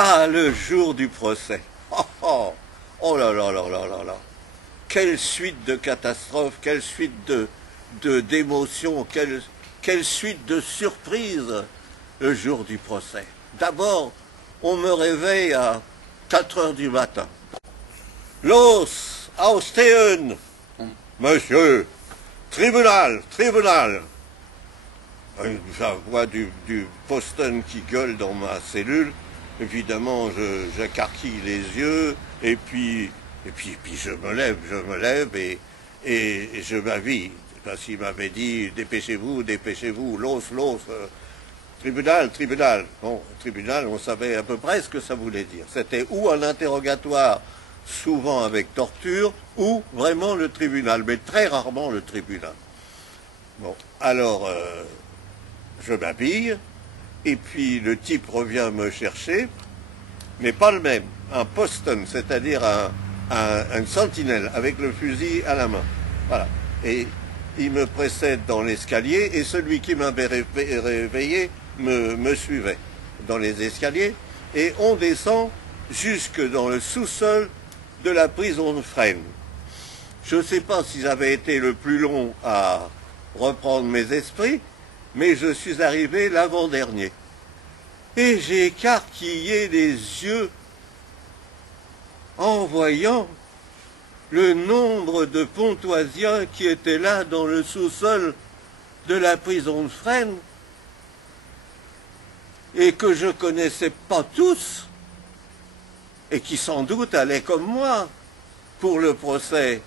Ah, le jour du procès. Oh, oh, oh là là là là là là. Quelle suite de catastrophes, quelle suite d'émotions, quelle suite de surprises le jour du procès. D'abord, on me réveille à 4 heures du matin. Los, Ausstehen, monsieur, tribunal, tribunal. La voix du Posten qui gueule dans ma cellule. Évidemment, j'écarquille les yeux et puis je me lève et je m'habille. Parce qu'il m'avait dit dépêchez-vous, dépêchez-vous, los, tribunal, tribunal. Bon, tribunal, on savait à peu près ce que ça voulait dire. C'était ou un interrogatoire, souvent avec torture, ou vraiment le tribunal, mais très rarement le tribunal. Bon, alors je m'habille. Et puis le type revient me chercher, mais pas le même, un Posten, c'est-à-dire un sentinelle avec le fusil à la main. Voilà. Et il me précède dans l'escalier et celui qui m'avait réveillé me suivait dans les escaliers et on descend jusque dans le sous-sol de la prison de Fresnes. Je ne sais pas si j'avais été le plus long à reprendre mes esprits, mais je suis arrivé l'avant-dernier. Et j'ai écarquillé les yeux en voyant le nombre de Pontoisiens qui étaient là dans le sous-sol de la prison de Fresnes et que je connaissais pas tous et qui sans doute allaient comme moi pour le procès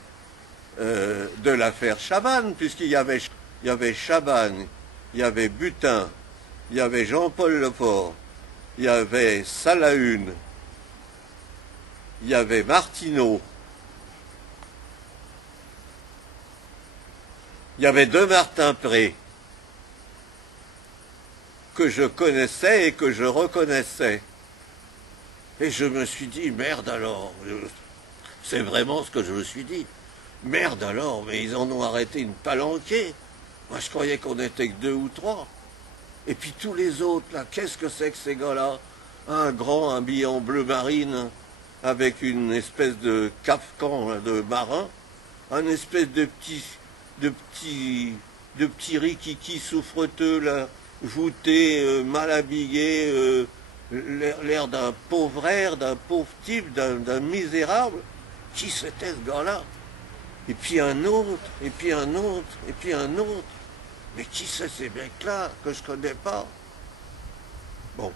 de l'affaire Chabannes, puisqu'il y avait Chabannes, il y avait Butin, il y avait Jean-Paul Leport, il y avait Salahune, il y avait Martineau, il y avait De Martin-Pré, que je connaissais et que je reconnaissais. Et je me suis dit, merde alors, c'est vraiment ce que je me suis dit. Merde alors, mais ils en ont arrêté une palanquée. Moi je croyais qu'on était que 2 ou 3. Et puis tous les autres, là, qu'est-ce que c'est que ces gars-là? Un grand habillé en bleu marine, avec une espèce de caftan de marin, un espèce de petit rikiki souffreteux, là, voûté, mal habillé, l'air d'un pauvre air, d'un pauvre type, d'un misérable. Qui c'était ce gars-là? Et puis un autre, et puis un autre, et puis un autre. Mais qui c'est ces mecs-là que je connais pas? Bon.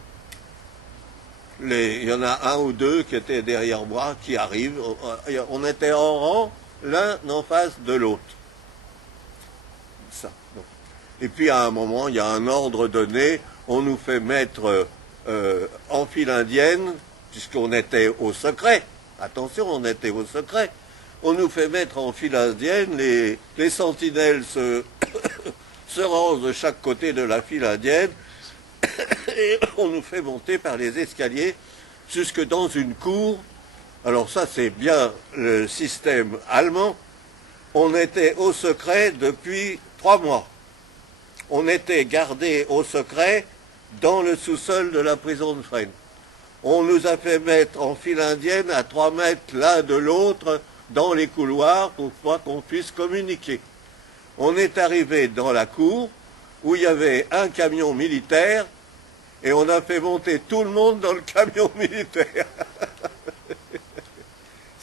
Il y en a un ou deux qui étaient derrière moi, qui arrivent. On était en rang, l'un en face de l'autre. Ça. Bon. Et puis à un moment, il y a un ordre donné. On nous fait mettre en file indienne, puisqu'on était au secret. Attention, on était au secret. On nous fait mettre en file indienne. Les sentinelles se rangent de chaque côté de la file indienne et on nous fait monter par les escaliers jusque dans une cour. Alors ça, c'est bien le système allemand. On était au secret depuis 3 mois. On était gardé au secret dans le sous-sol de la prison de Fresnes. On nous a fait mettre en file indienne à 3 mètres l'un de l'autre dans les couloirs pour pas qu'on puisse communiquer. On est arrivé dans la cour où il y avait un camion militaire et on a fait monter tout le monde dans le camion militaire.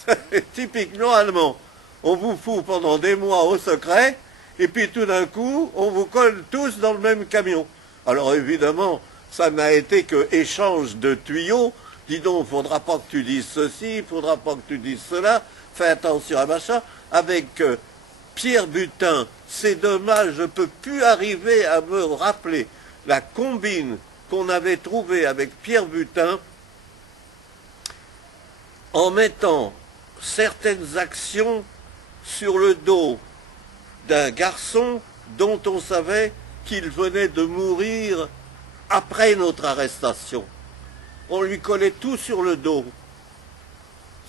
C'est typiquement allemand. On vous fout pendant des mois au secret et puis tout d'un coup, on vous colle tous dans le même camion. Alors évidemment, ça n'a été que échange de tuyaux. Dis donc, faudra pas que tu dises ceci, faudra pas que tu dises cela. Fais attention à machin. Avec Pierre Butin, c'est dommage, je ne peux plus arriver à me rappeler la combine qu'on avait trouvée avec Pierre Butin en mettant certaines actions sur le dos d'un garçon dont on savait qu'il venait de mourir après notre arrestation. On lui collait tout sur le dos.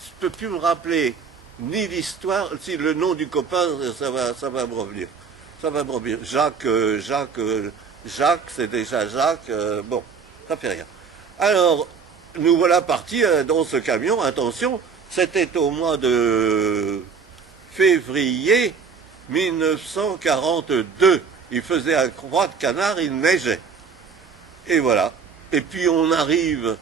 Je ne peux plus me rappeler ni l'histoire, si le nom du copain, ça va me revenir. Ça va me revenir. Jacques, c'est déjà Jacques, bon, ça fait rien. Alors, nous voilà partis dans ce camion. Attention, c'était au mois de février 1942. Il faisait un croix de canard, il neigeait. Et voilà. Et puis on arrive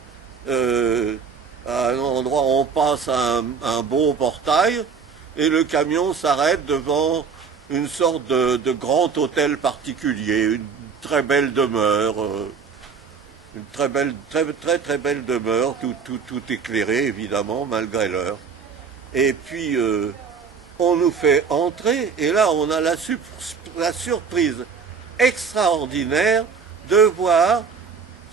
à un endroit où on passe un beau portail et le camion s'arrête devant une sorte de grand hôtel particulier, une très belle demeure, une très belle demeure, tout éclairé évidemment malgré l'heure. Et puis on nous fait entrer et là on a la surprise extraordinaire de voir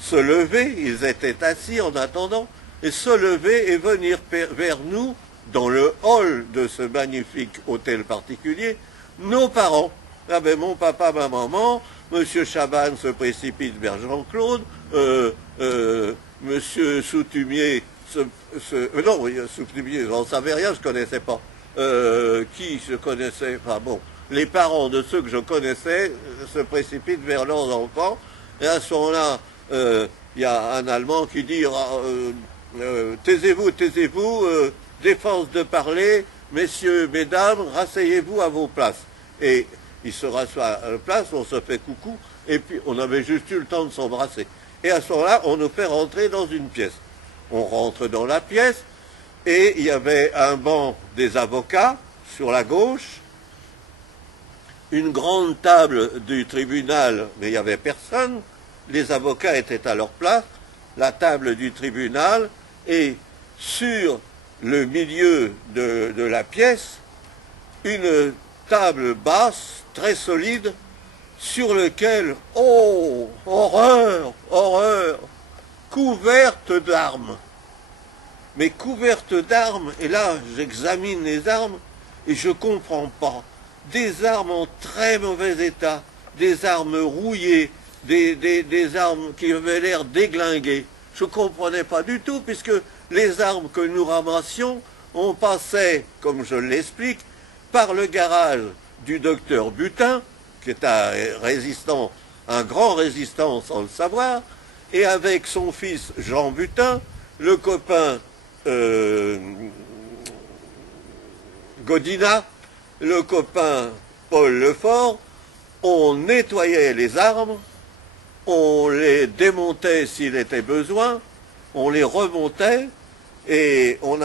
se lever, ils étaient assis en attendant, et se lever et venir vers nous, dans le hall de ce magnifique hôtel particulier, nos parents. Ah ben mon papa, ma maman, Monsieur Chaban se précipite vers Jean-Claude, Monsieur Southumier, non, Southumier, j'en savais rien, je connaissais pas. Qui je connaissais, enfin bon, les parents de ceux que je connaissais se précipitent vers leurs enfants, et à ce moment-là, y a un Allemand qui dit taisez-vous, taisez-vous, défense de parler, messieurs, mesdames, rasseyez-vous à vos places. Et il se rassoit à la place, on se fait coucou, et puis on avait juste eu le temps de s'embrasser. Et à ce moment-là, on nous fait rentrer dans une pièce. On rentre dans la pièce, et il y avait un banc des avocats sur la gauche, une grande table du tribunal, mais il n'y avait personne. Les avocats étaient à leur place, la table du tribunal, et sur le milieu de la pièce, une table basse, très solide, sur laquelle, oh, horreur, horreur, couverte d'armes. Mais couverte d'armes, et là j'examine les armes, et je ne comprends pas. Des armes en très mauvais état, des armes rouillées, des armes qui avaient l'air déglinguées. Je ne comprenais pas du tout, puisque les armes que nous ramassions, on passait, comme je l'explique, par le garage du docteur Butin, qui est un résistant, un grand résistant sans le savoir, et avec son fils Jean Butin, le copain Godina, le copain Paul Lefort, on nettoyait les armes, on les démontait s'il était besoin, on les remontait et on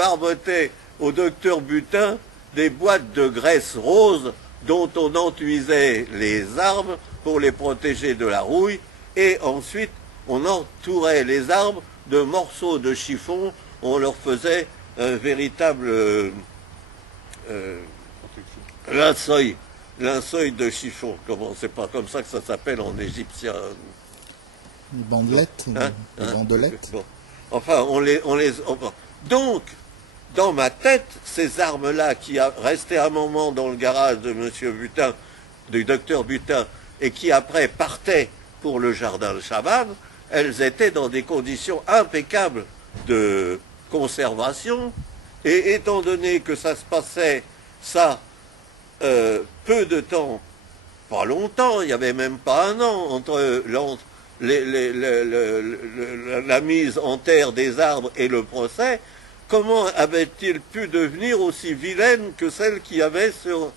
barbotait au docteur Butin des boîtes de graisse rose dont on enduisait les armes pour les protéger de la rouille, et ensuite on entourait les armes de morceaux de chiffon, on leur faisait un véritable linceul de chiffon. Comment, c'est pas comme ça que ça s'appelle en égyptien. Une bandelette, une bandelette. Bon. Enfin, donc, dans ma tête, ces armes-là qui restaient un moment dans le garage de Monsieur Butin, du docteur Butin, et qui après partaient pour le jardin de Chaban, elles étaient dans des conditions impeccables de conservation, et étant donné que ça se passait, peu de temps, pas longtemps, il n'y avait même pas un an, entre la mise en terre des arbres et le procès, comment avait-il pu devenir aussi vilaine que celle qu'il y avait sur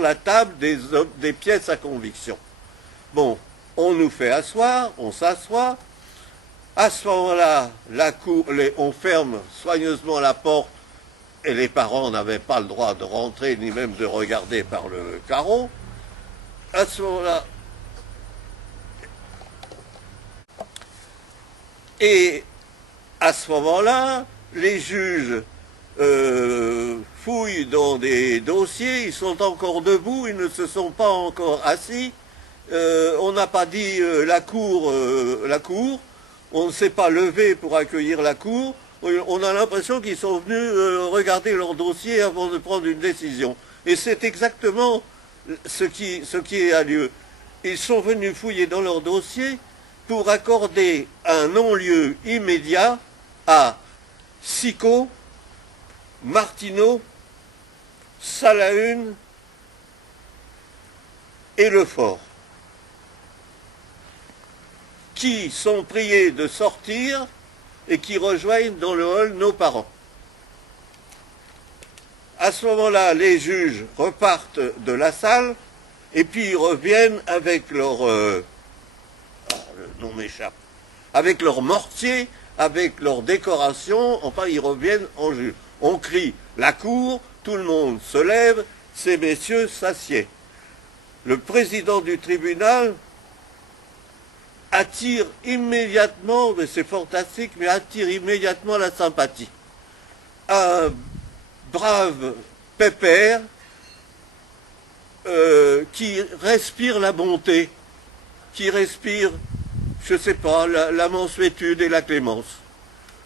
la table des pièces à conviction? Bon, on nous fait asseoir, on s'assoit. À ce moment-là, on ferme soigneusement la porte et les parents n'avaient pas le droit de rentrer ni même de regarder par le carreau. À ce moment-là, les juges fouillent dans des dossiers, ils sont encore debout, ils ne se sont pas encore assis. On n'a pas dit la cour, on ne s'est pas levé pour accueillir la cour. On a l'impression qu'ils sont venus regarder leur dossier avant de prendre une décision. Et c'est exactement ce qui a lieu. Ils sont venus fouiller dans leur dossier pour accorder un non-lieu immédiat à Sicot, Martineau, Salahune et Lefort, qui sont priés de sortir et qui rejoignent dans le hall nos parents. À ce moment-là, les juges repartent de la salle et puis ils reviennent avec leur... le nom m'échappe. Avec leur mortier, avec leur décoration, enfin ils reviennent en juge. On crie la cour, tout le monde se lève, ces messieurs s'assiedent. Le président du tribunal attire immédiatement, mais c'est fantastique, mais attire immédiatement la sympathie. Un brave pépère qui respire la bonté, qui respire, je ne sais pas, la mansuétude et la clémence.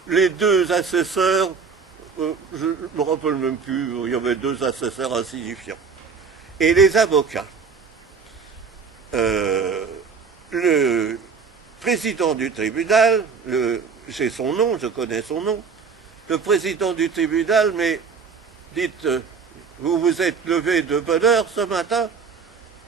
Les deux assesseurs, je ne me rappelle même plus, il y avait deux assesseurs insignifiants. Et les avocats. Le président du tribunal, j'ai son nom, je connais son nom, le président du tribunal, mais dites, vous vous êtes levé de bonne heure ce matin?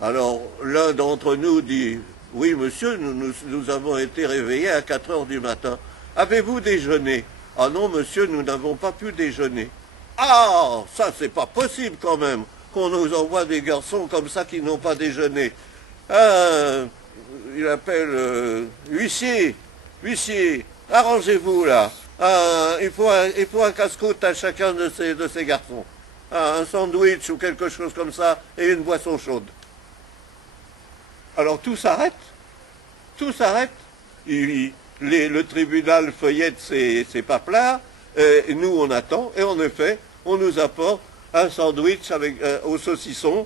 Alors l'un d'entre nous dit, oui monsieur, nous avons été réveillés à 4 heures du matin. Avez-vous déjeuné? Ah non monsieur, nous n'avons pas pu déjeuner. Ah, ça c'est pas possible quand même, qu'on nous envoie des garçons comme ça qui n'ont pas déjeuné. Il appelle huissier, arrangez-vous là. Il faut un casse-croûte à chacun de ces garçons. Un sandwich ou quelque chose comme ça et une boisson chaude. Alors tout s'arrête. Tout s'arrête. Le tribunal feuillette ses paplards. Et nous on attend. Et en effet, on nous apporte un sandwich avec, au saucisson